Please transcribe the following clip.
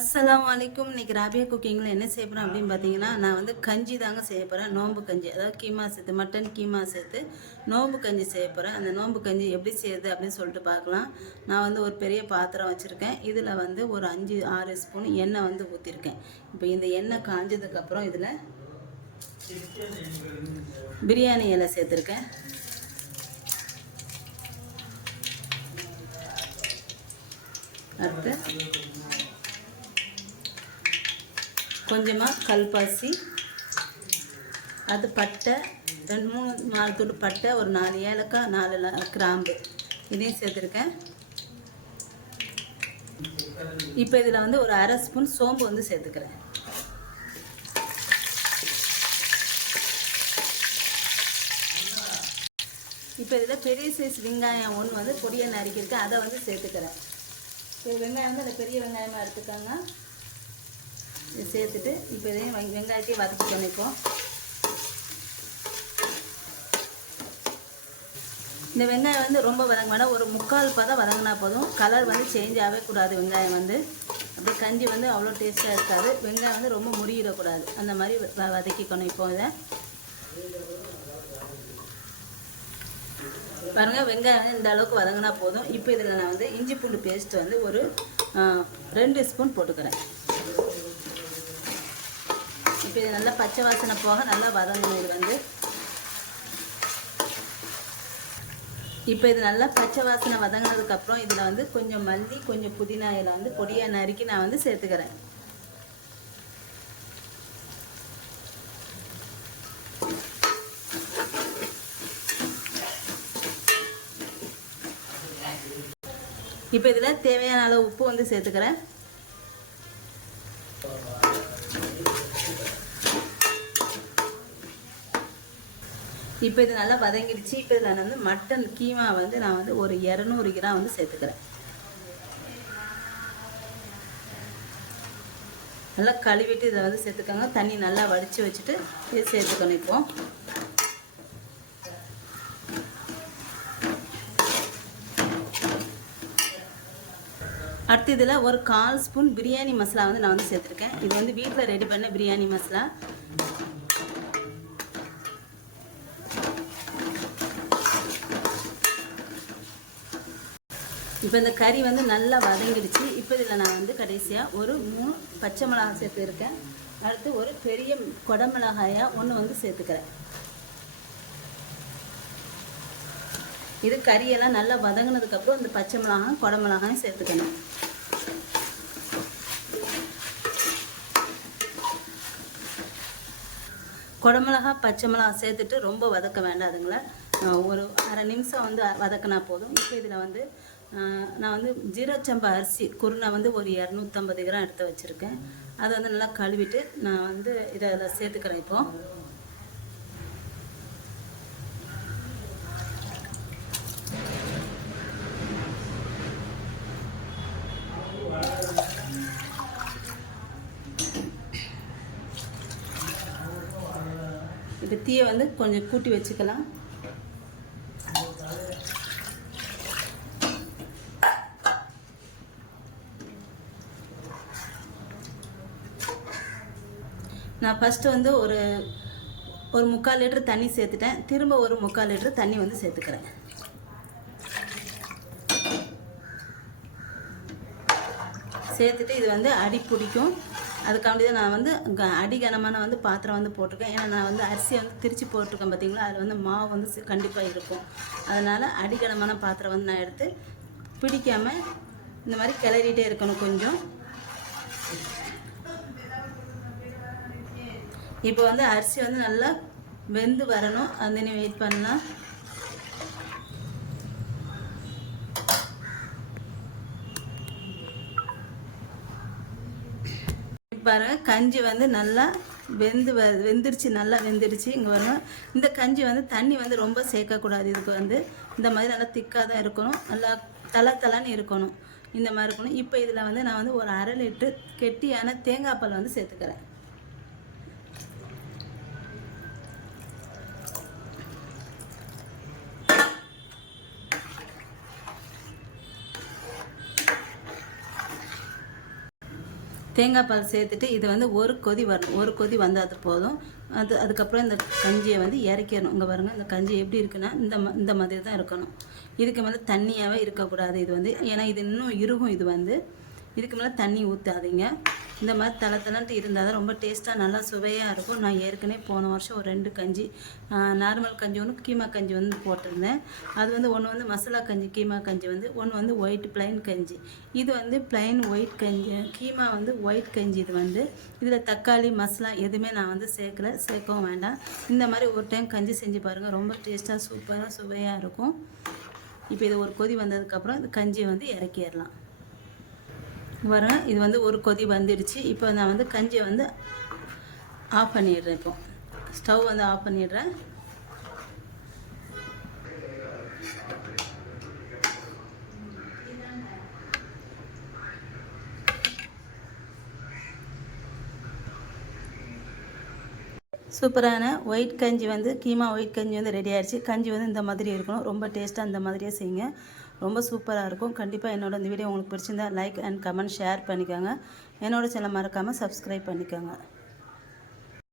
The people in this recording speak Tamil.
அஸ்லாம் வலைக்கும் இன்னைக்கு ராபியா குக்கிங்கில் என்ன செய்ய போகிறேன் அப்படின்னு பார்த்தீங்கன்னா நான் வந்து கஞ்சி தாங்க செய்ய போகிறேன் நோம்பு கஞ்சி. அதாவது கீமா சேர்த்து மட்டன் கீமா சேர்த்து நோம்பு கஞ்சி செய்ய போகிறேன் அந்த நோம்பு கஞ்சி எப்படி செய்யுது அப்படின்னு சொல்லிட்டு பார்க்கலாம் நான் வந்து ஒரு பெரிய பாத்திரம் வச்சுருக்கேன். இதில் வந்து ஒரு அஞ்சு ஆறு ஸ்பூன் எண்ணெய் வந்து ஊற்றிருக்கேன் இப்போ இந்த எண்ணெய் காஞ்சதுக்கப்புறம் இதில் பிரியாணி இலை சேர்த்துருக்கேன். அடுத்து கொஞ்சமாக கல்பாசி அது பட்டை ரெண்டு மூணு நாலு துண்டு பட்டை ஒரு நாலு ஏலக்காய் நாலு கிராம்பு. இதையும் சேர்த்துருக்கேன். இப்போ இதில் வந்து ஒரு அரை ஸ்பூன் சோம்பு வந்து சேர்த்துக்கிறேன். இப்போ இதில் பெரிய சைஸ் வெங்காயம் ஒன்று வந்து பொடியை நறுக்கியிருக்கேன். அதை வந்து சேர்த்துக்கிறேன். இப்போ வெங்காயம் வந்து அந்த பெரிய வெங்காயமாக எடுத்துக்கோங்க. சேர்த்துட்டு இப்போ இதையும் வெங்காயத்தையும் வதக்கிக்கணும் இப்போ. இந்த வெங்காயம் வந்து ரொம்ப வதங்க வேண்டாம் ஒரு முக்கால் பதம் வதங்கினா போதும். கலர் வந்து சேஞ்ச் ஆகவே கூடாது வெங்காயம் வந்து. அப்படியே கஞ்சி வந்து அவ்வளோ டேஸ்ட்டாக இருக்காது. வெங்காயம் வந்து ரொம்ப முறியிடக்கூடாது. அந்த மாதிரி வதக்கிக்கணும் இப்போ இதை. பாருங்கள் வெங்காயம் வந்து இந்த அளவுக்கு வதங்கினா போதும். இப்போ இதில் நான் வந்து இஞ்சி பூண்டு பேஸ்ட் வந்து ஒரு ரெண்டு ஸ்பூன் போட்டுக்கிறேன். இப்போ இது நல்லா பச்சை வாசனை போக நல்லா வதங்கணும் இது வந்து. இப்போ இது நல்லா பச்சை வாசனை வதங்கினதுக்கப்புறம் இதில் வந்து கொஞ்சம் மல்லி கொஞ்சம் புதினா இதில் வந்து பொடியாக நறுக்கி நான் வந்து சேர்த்துக்கிறேன். இப்போ இதில் தேவையான அளவு உப்பு வந்து சேர்த்துக்கிறேன். இப்போ இது நல்லா வதங்கிடுச்சு. இப்போ இதில் நான் வந்து மட்டன் கீமா வந்து நான் வந்து ஒரு இரநூறு கிராம் வந்து சேர்த்துக்கிறேன். நல்லா கழுவிட்டு இதை வந்து சேர்த்துக்கோங்க. தண்ணி நல்லா வடித்து வச்சுட்டு இது சேர்த்துக்கணும் இப்போ. அடுத்து இதில் ஒரு கால் ஸ்பூன் பிரியாணி மசாலா வந்து நான் வந்து சேர்த்துருக்கேன். இது வந்து வீட்டில் ரெடி பண்ண பிரியாணி மசாலா. இப்போ இந்த கறி வந்து நல்லா வதங்கிடுச்சு. இப்போ இதில் நான் வந்து கடைசியாக ஒரு மூணு பச்சை மிளகாய் சேர்த்துருக்கேன் அடுத்து ஒரு பெரிய குடமிளகாயாக ஒன்று வந்து சேர்த்துக்கிறேன். இது கறியெல்லாம் நல்லா வதங்கினதுக்கப்புறம் இந்த பச்சை மிளகாய் குடமிளகாயும் சேர்த்துக்கணும். குடமிளகா பச்சை மிளகா சேர்த்துட்டு ரொம்ப வதக்க வேண்டாதுங்களே. ஒரு அரை நிமிஷம் வந்து வதக்கினா போதும். இப்போ இதில் வந்து நான் வந்து ஜீரச்சம்பா அரிசி குருணை வந்து ஒரு இரநூத்தம்பது கிராம் எடுத்து வச்சுருக்கேன். அதை வந்து நல்லா கழுவிட்டு நான் வந்து இதை அதில் சேர்த்துக்கிறேன் இப்போ. இப்போ தீயை வந்து கொஞ்சம் கூட்டி வச்சுக்கலாம். நான் ஃபஸ்ட்டு வந்து ஒரு ஒரு முக்கால் லிட்டர் தண்ணி சேர்த்துட்டேன். திரும்ப ஒரு முக்கால் லிட்டர் தண்ணி வந்து சேர்த்துக்கிறேன். சேர்த்துட்டு இது வந்து அடி பிடிக்கும். அதுக்காண்டி தான் நான் வந்து க- அடி கனமான வந்து பாத்திரம் வந்து போட்டிருக்கேன். ஏன்னா நான் வந்து அரிசியை வந்து திருச்சி போட்டிருக்கேன் பார்த்தீங்களா? அதில் வந்து மாவு வந்து கண்டிப்பாக இருக்கும். அதனால் அடி கனமான பாத்திரம் வந்து நான் எடுத்து பிடிக்காமல் இந்த மாதிரி கிளறிட்டே இருக்கணும் கொஞ்சம். இப்போ வந்து அரிசி வந்து நல்லா வெந்து வரணும். அந்த நீ வெயிட் பண்ணலாம். பாருங்க கஞ்சி வந்து நல்லா வெந்து வ வெந்துருச்சு நல்லா வெந்துருச்சு. இங்கே வரணும் இந்த கஞ்சி வந்து தண்ணி வந்து ரொம்ப சேர்க்கக்கூடாது. இதுக்கு வந்து இந்த மாதிரி நல்லா திக்காக தான் இருக்கணும். நல்லா தலை தலைன்னு இருக்கணும். இந்த மாதிரி இருக்கணும். இப்போ இதில் வந்து நான் வந்து ஒரு அரை லிட்டர் கெட்டியான தேங்காய் பால் வந்து சேர்த்துக்கிறேன். தேங்காய் பால் சேர்த்துட்டு இது வந்து ஒரு கொதி வரணும். ஒரு கொதி வந்தால் அது போதும். அது அதுக்கப்புறம் இந்த கஞ்சியை வந்து இறக்கிடணும். இங்கே பாருங்கள் இந்த கஞ்சி எப்படி இருக்குன்னா இந்த இந்த மாதிரி தான் இருக்கணும். இதுக்கு வந்து தண்ணியாகவே இருக்கக்கூடாது இது வந்து. ஏன்னா இது இன்னும் இருகும் இது வந்து. இதுக்கு மேலே தண்ணி ஊற்றாதீங்க இந்த மாதிரி தலை தலன்ட்டு இருந்தால் தான் ரொம்ப டேஸ்ட்டாக நல்லா சுவையாக இருக்கும். நான் ஏற்கனவே போன வருஷம் ஒரு ரெண்டு கஞ்சி நார்மல் கஞ்சி ஒன்று கீமா கஞ்சி வந்து போட்டிருந்தேன். அது வந்து ஒன்று வந்து மசாலா கஞ்சி கீமா கஞ்சி வந்து ஒன்று வந்து ஒயிட் பிளைன் கஞ்சி. இது வந்து பிளைன் ஒயிட் கஞ்சி கீமா வந்து ஒயிட் கஞ்சி இது வந்து. இதில் தக்காளி மசாலா எதுவுமே நான் வந்து சேர்க்கல சேர்க்கவும் வேண்டாம். இந்த மாதிரி ஒரு டைம் கஞ்சி செஞ்சு பாருங்கள் ரொம்ப டேஸ்ட்டாக சூப்பராக சுவையாக இருக்கும். இப்போ இது ஒரு கொதி வந்ததுக்கப்புறம் இந்த கஞ்சியை வந்து இறக்கிடலாம். வரேன். இது வந்து ஒரு கொதி வந்துடுச்சு இப்போ நான் வந்து கஞ்சியை வந்து ஆஃப் பண்ணிடுறேன் இப்போ. ஸ்டவ் வந்து ஆஃப் பண்ணிடுறேன். சூப்பரான ஒயிட் கஞ்சி வந்து கீமா ஒயிட் கஞ்சி வந்து ரெடி ஆயிடுச்சு கஞ்சி வந்து இந்த மாதிரி இருக்கணும். ரொம்ப டேஸ்ட்டாக இந்த மாதிரியே செய்யுங்க. ரொம்ப சூப்பராக இருக்கும். கண்டிப்பாக என்னோட இந்த வீடியோ உங்களுக்கு பிடிச்சிருந்தா லைக் அண்ட் கமெண்ட் ஷேர் பண்ணிக்கோங்க. என்னோட சேனல் மறக்காமல் சப்ஸ்கிரைப் பண்ணிக்கோங்க.